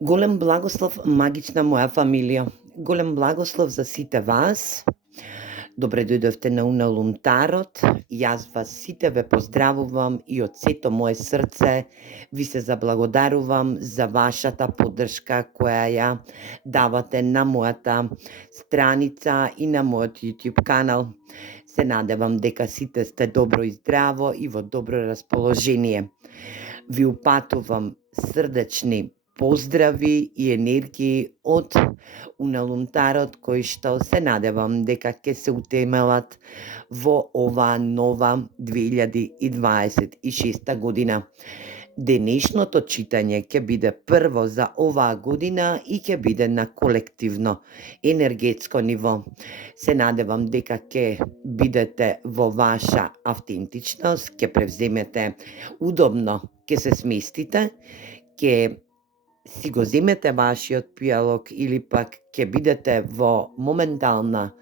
Голем благослов, магична моја фамилија. Голем благослов за сите вас. Добре дојдовте на Уналунтарот. Јас вас сите ве поздравувам и од сето мое срце ви се заблагодарувам за вашата поддршка која ја давате на мојата страница и на мојот YouTube канал. Се надевам дека сите сте добро и здраво и во добро расположение. Ви упатувам срдечни поздрави и енергии од Уналунтарот, кои што се надевам дека ќе се утемелат во оваа нова 2026 година. Денешното читање ќе биде прво за оваа година и ќе биде на колективно енергетско ниво. Се надевам дека ќе бидете во ваша автентичност, ќе превземете удобно, ќе се сместите, ќе си го земете вашиот пијалок или пак ќе бидете во моментална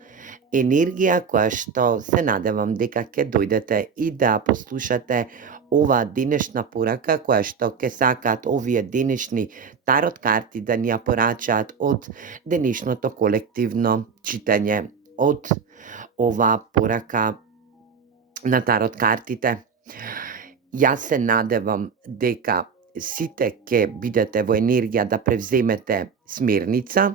енергија која што се надевам дека ќе дојдете и да послушате оваа денешна порака која што ќе сакаат овие денешни тарот карти да ни ја порачаат од денешното колективно читање од оваа порака на тарот картите. Јас се надевам дека сите ќе бидете во енергија да превземете смерница,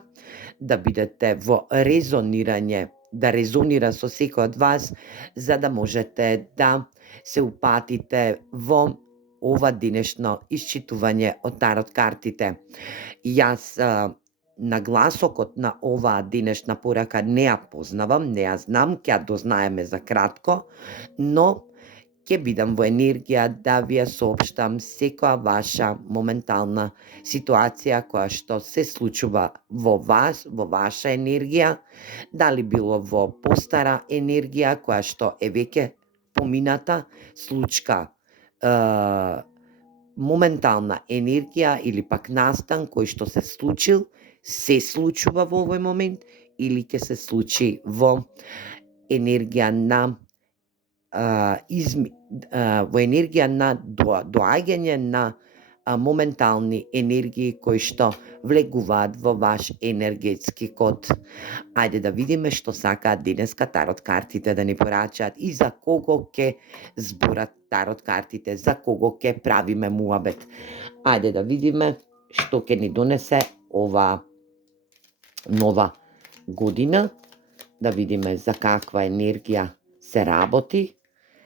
да бидете во резонирање, да резонира со секој од вас, за да можете да се упатите во ова денешно исчитување од тарот картите. Јас нагласокот на оваа денешна порака не ја познавам, не ја знам, ќе ја дознаеме за кратко, но ќе бидам во енергија да ви ја соопштам секоја ваша моментална ситуација која што се случува во вас, во ваша енергија, дали било во постара енергија која што е веќе помината, случка моментална енергија или пак настан кој што се случил, се случува во овој момент или ќе се случи во енергија на во енергија на доаѓање на моментални енергии кои што влегуваат во ваш енергетски код. Ајде да видиме што сакаат денеска тарот картите да ни порачаат и за кого ќе зборат тарот картите, за кого ќе правиме муабет. Ајде да видиме што ќе ни донесе оваа нова година, да видиме за каква енергија се работи,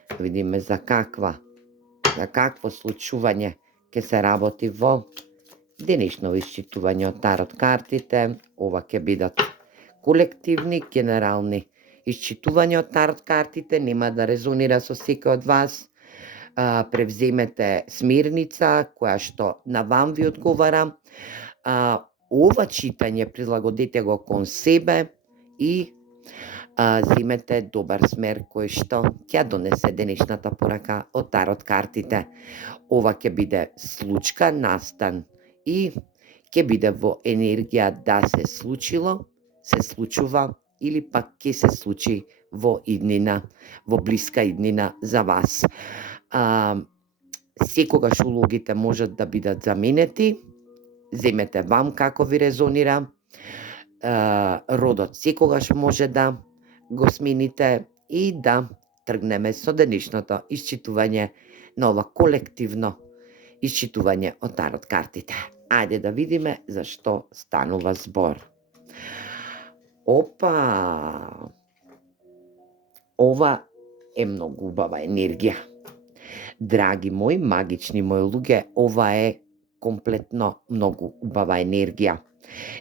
да видиме за какво случување ќе се работи во денешно исчитување од тарот картите. Ова ќе бидат колективни, генерални исчитувања од тарот картите, нема да резонира со секој од вас. Превземете смирница која што на вам ви одговара. Ова читање прилагодете го кон себе и земете добар смер кој што ќе донесе денешната порака од тарот картите. Ова ќе биде случка, настан и ќе биде во енергија да се случило, се случува или пак ќе се случи во иднина, во блиска иднина за вас. Секогаш улогите можат да бидат заменети, земете вам како ви резонира, родот секогаш може да го смените и да тргнеме со денешното исчитување на ова колективно исчитување од тарот картите. Ајде да видиме за што станува збор. Опа! Ова е многу убава енергија. Драги мои, магични мои луѓе, ова е комплетно многу убава енергија.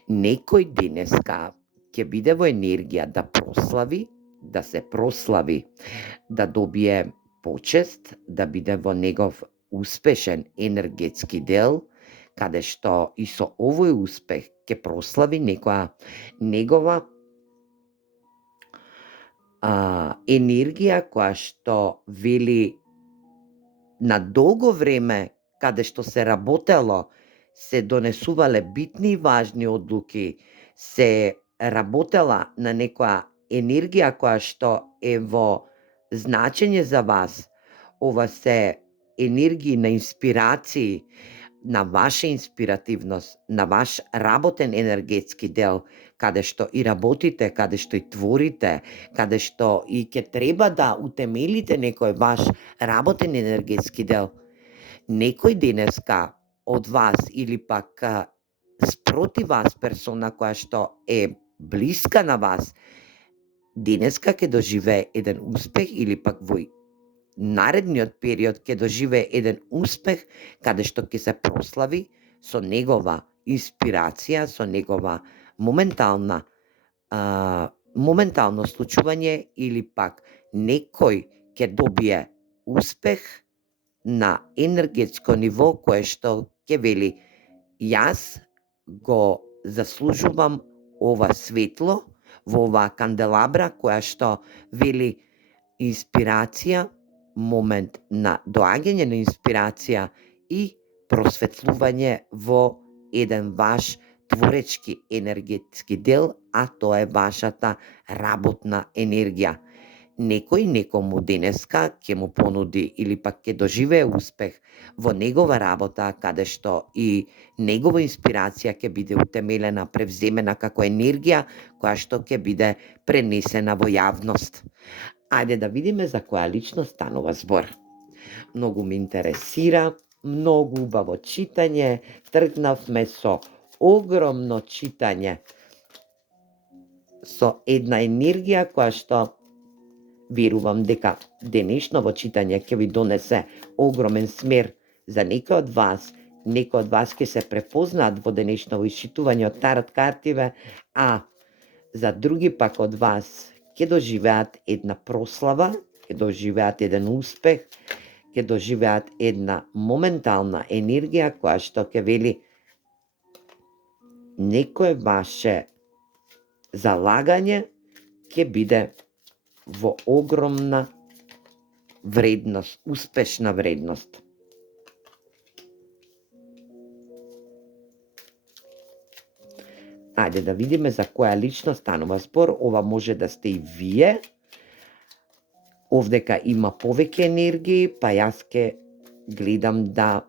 Некој денеска ќе биде во енергија да прослави, да се прослави, да добие почест, да биде во негов успешен енергетски дел, каде што и со овој успех ќе прослави некоја негова енергија која што вели на долго време, каде што се работело, се донесувале битни и важни одлуки, се работела на некоја енергија која што е во значење за вас. Ова се енергии на инспирации, на ваша инспиративност, на ваш работен енергетски дел, каде што и работите, каде што и творите, каде што и ќе треба да утемелите некој ваш работен енергетски дел, некој денеска од вас или пак спроти вас персона која што е блиска на вас, денеска ќе доживее еден успех или пак во наредниот период ќе доживее еден успех каде што ќе се прослави со негова инспирација, со негова моментално случување или пак некој ќе добие успех на енергетско ниво кое што ќе вели јас го заслужувам ова светло во оваа канделабра која што вели инспирација, момент на доаѓање на инспирација и просветлување во еден ваш творечки енергетски дел, а тоа е вашата работна енергија. Некој некому денеска ќе му понуди или пак ќе доживее успех во негова работа, каде што и негова инспирација ќе биде утемелена, превземена како енергија, која што ќе биде пренесена во јавност. Ајде да видиме за која личност станува збор. Многу ме интересира, многу убаво читање, тргнавме со огромно читање, со една енергија која што верувам дека денешново читање ќе ви донесе огромен смер за некој од вас ќе се препознаат во денешново исчитување од тарот картиве, а за други пак од вас ќе доживеат една прослава, ќе доживеат еден успех, ќе доживеат една моментална енергија која што ќе вели некое ваше залагање ќе биде во огромна вредност, успешна вредност. Ајде да видиме за која личност станува збор. Ова може да сте и вие. Овдека има повеќе енергии, па јас ке гледам да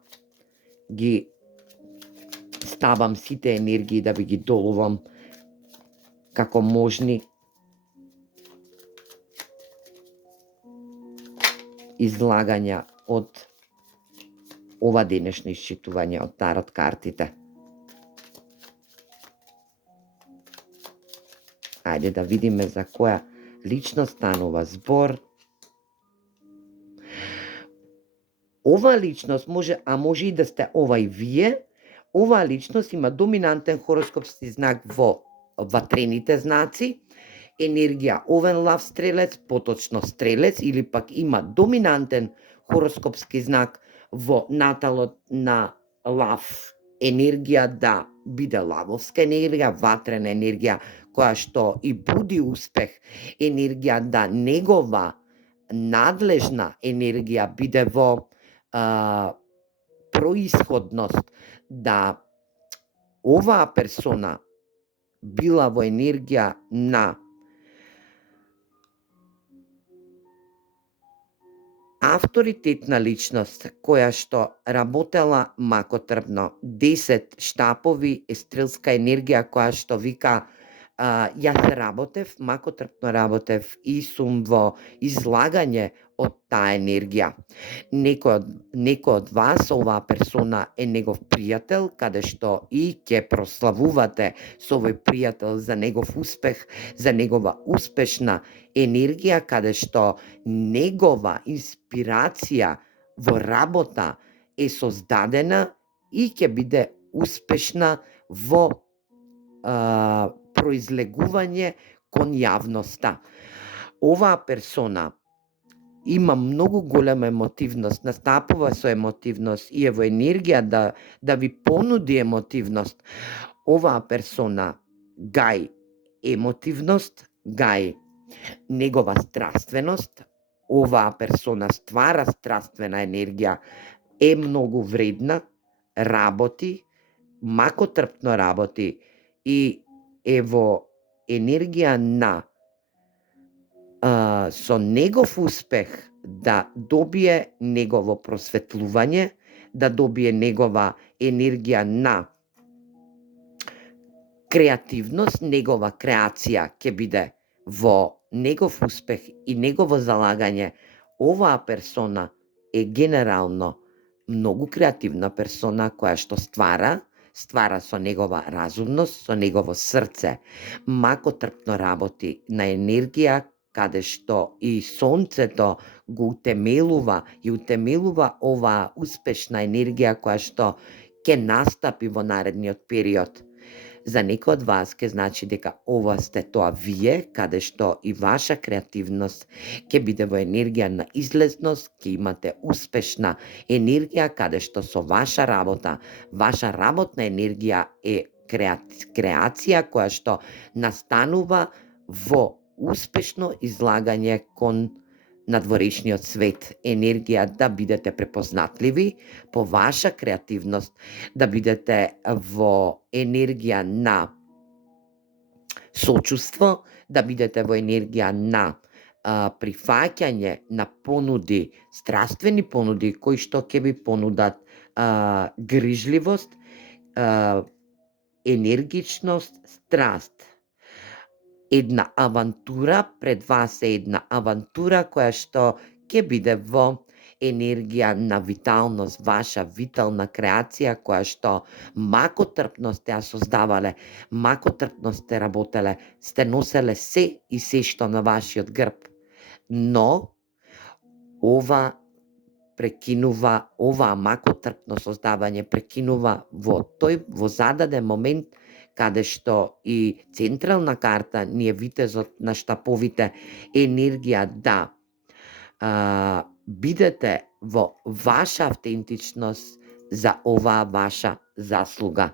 ги ставам сите енергии, да ви ги долувам како можни излагања од ова денешно исчитување од тарот картите. Ајде да видиме за која личност станува збор. Ова личност може и да сте ова и вие. Оваа личност има доминантен хороскопски знак во ватрените знаци, енергија овен, лав, стрелец, поточно стрелец, или пак има доминантен хороскопски знак во наталот на лав, енергија да биде лавовска енергија, ватрена енергија која што и буди успех, енергија да негова надлежна енергија биде во происходност, да оваа персона била во енергија на авторитетна личност која што работела макотрпно. 10 штапови е стрелска енергија која што вика јас работев, макотрпно работев и сум во излагање од таа енергија. Некој од вас, оваа персона е негов пријател, каде што и ќе прославувате со овој пријател за негов успех, за негова успешна енергија, каде што негова инспирација во работа е создадена и ќе биде успешна во произлегување кон јавноста. Оваа персона има многу голема емотивност, настапува со емотивност и е во енергија да ви понуди емотивност. Оваа персона гај емотивност, гај негова страственост. Оваа персона ствара страствена енергија, е многу вредна, работи, макотрпно работи и е во енергија на со негов успех да добие негово просветлување, да добие негова енергија на креативност, негова креација ќе биде во негов успех и негово залагање, оваа персона е генерално многу креативна персона која што ствара со негова разумност, со негово срце, макотрпно работи на енергија каде што и сонцето го утемелува оваа успешна енергија која што ќе настапи во наредниот период. За некој од вас ќе значи дека ова сте тоа вие, каде што и ваша креативност ќе биде во енергија на излезност, ќе имате успешна енергија, каде што со ваша работна енергија е креација која што настанува во успешно излагање кон надворешниот свет, енергија да бидете препознатливи по ваша креативност, да бидете во енергија на сочувство, да бидете во енергија на прифаќање на понуди, страствени понуди кои што ќе ви понудат грижливост, енергичност, страст. Една авантура, пред вас е една авантура која што ќе биде во енергија на виталност, ваша витална креација која што макотрпно сте ја создавале, макотрпно сте работеле, сте носеле се и се што на вашиот грб. Но оваа макотрпно создавање прекинува во зададен момент каде што и централна карта ни е витезот на штаповите, енергија да бидете во ваша автентичност за оваа ваша заслуга.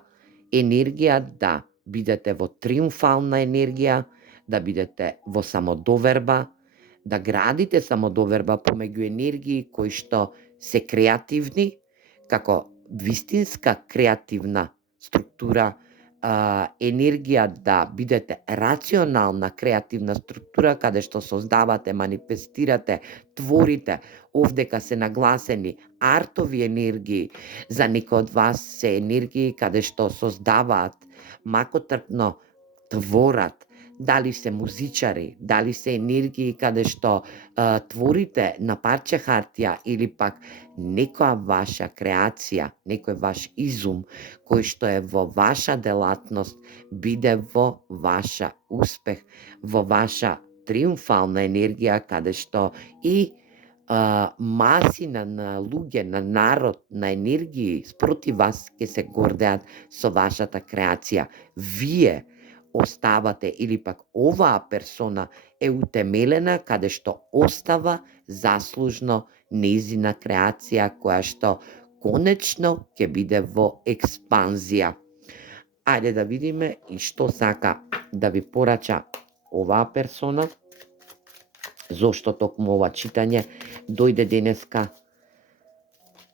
Енергија да бидете во триумфална енергија, да бидете во самодоверба, да градите самодоверба помеѓу енергии кои што се креативни, како вистинска креативна структура, енергија да бидете рационална креативна структура каде што создавате, манифестирате, творите, овдека се нагласени артови енергии, за некои од вас се енергии каде што создаваат, макотрпно творат, дали се музичари, дали се енергии каде што творите на парче хартија или пак некоја ваша креација, некој ваш изум кој што е во ваша делатност биде во ваша успех, во ваша триумфална енергија каде што и масина на луѓе, на народ, на енергии спроти вас ќе се гордеат со вашата креација. Вие оставате или пак оваа персона е утемелена каде што остава заслужно нејзина креација која што конечно ќе биде во експанзија. Ајде да видиме и што сака да ви порача оваа персона, зошто токму ова читање дојде денеска,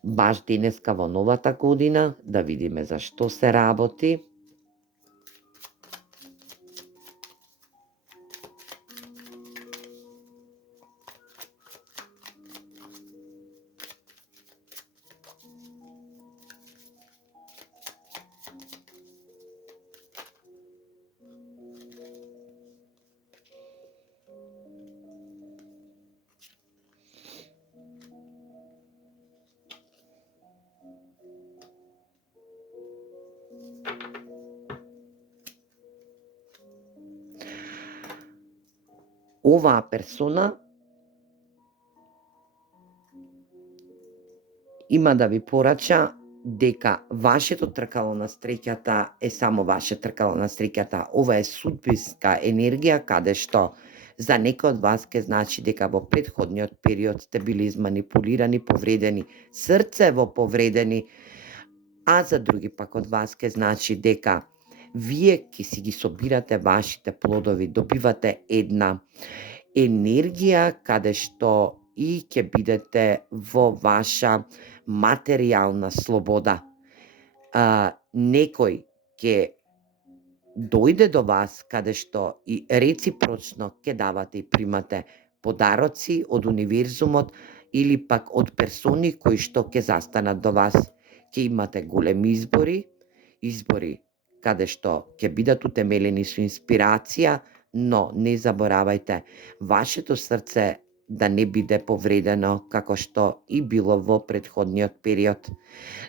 баш денеска во новата година, да видиме за што се работи. Оваа персона има да ви порача дека вашето тркало на среќата е само ваше тркало на среќата. Ова е судбинска енергија каде што за некој од вас ќе значи дека во претходниот период сте били изманипулирани, повредени, срцево повредени, а за други пак од вас ќе значи дека вие ќе си ги собирате вашите плодови, добивате една енергија каде што и ќе бидете во ваша материјална слобода. Некој ќе дојде до вас каде што и реципрочно ќе давате и примате подароци од универзумот или пак од персони кои што ќе застанат до вас. Ќе имате големи избори каде што ќе бидат утемелени со инспирација, но не заборавајте, вашето срце да не биде повредено како што и било во претходниот период.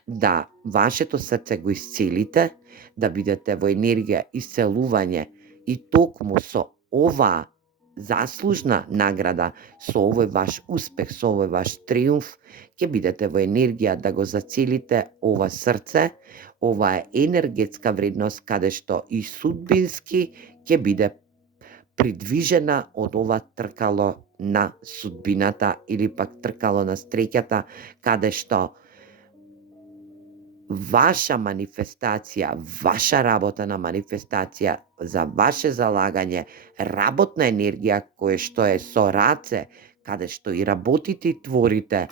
Да вашето срце го исцелите, да бидете во енергија исцелување и токму со оваа заслужна награда, со овој ваш успех, со овој ваш триумф, ќе бидете во енергија да го зацелите ова срце, оваа енергетска вредност каде што и судбински ќе биде придвижена од ова тркало на судбината или пак тркало на среќата, каде што ваша манифестација, ваша работа на манифестација, за ваше залагање, работна енергија која што е со раце, каде што и работите и творите,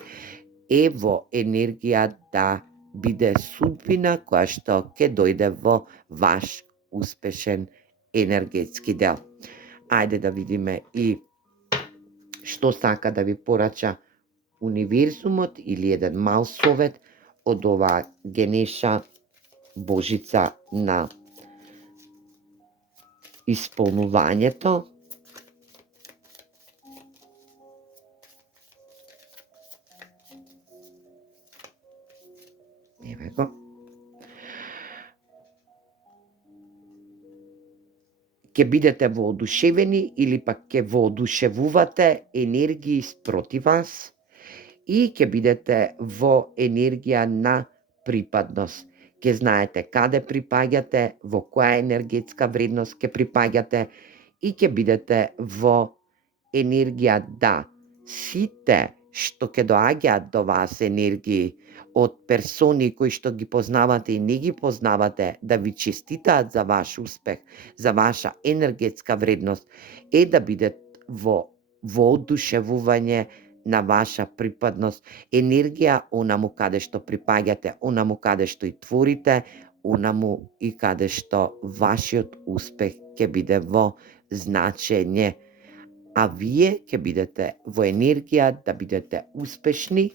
е во енергија да биде судбина која што ќе дојде во ваш успешен енергетски дел. Ајде да видиме и што сака да ви порача универзумот или еден мал совет од оваа Генеша Божица на исполнувањето. Еве го. Ќе бидете воодушевени или пак ќе воодушевувате енергии спроти вас и ќе бидете во енергија на припадност. Ќе знаете каде припаѓате, во која енергетска вредност ќе припаѓате и ќе бидете во енергија да сите што ќе доаѓаат до вас енергии од персони кои што ги познавате и не ги познавате, да ви честитаат за ваш успех, за ваша енергетска вредност, е да бидат во воодушевување на ваша припадност, енергија онаму каде што припаѓате, онаму каде што и творите, онаму и каде што вашиот успех ќе биде во значење. А вие ќе бидете во енергија да бидете успешни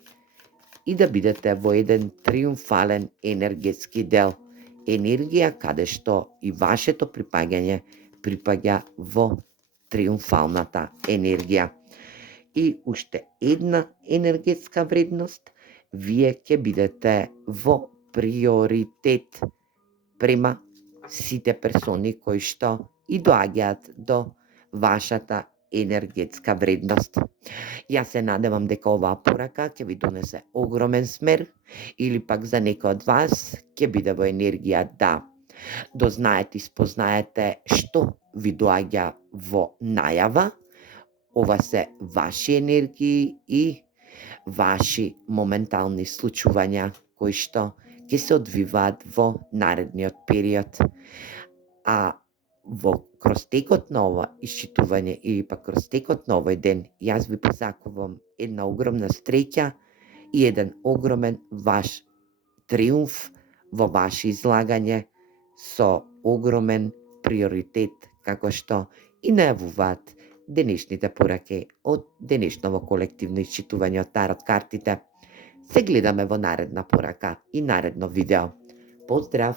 и да бидете во еден триумфален енергетски дел. Енергија каде што и вашето припаѓање припаѓа во триумфалната енергија. И уште една енергетска вредност, вие ќе бидете во приоритет према сите персони кои што и доаѓаат до вашата енергетска вредност. Јас се надевам дека оваа порака ќе ви донесе огромен смер или пак за некој од вас ќе биде во енергија да дознаете и спознаете што ви доаѓа во најава. Ова се ваши енергии и ваши моментални случувања кои што ќе се одвиваат во наредниот период. А кроз текот на ова исчитување или пак кроз текот на овој ден, јас ви посакувам една огромна среќа и еден огромен ваш триумф во ваше излагање со огромен приоритет, како што и најавуваат денешните пораки од денешново колективно исчитување од тарот картите. Се гледаме во наредна порака и наредно видео. Поздрав!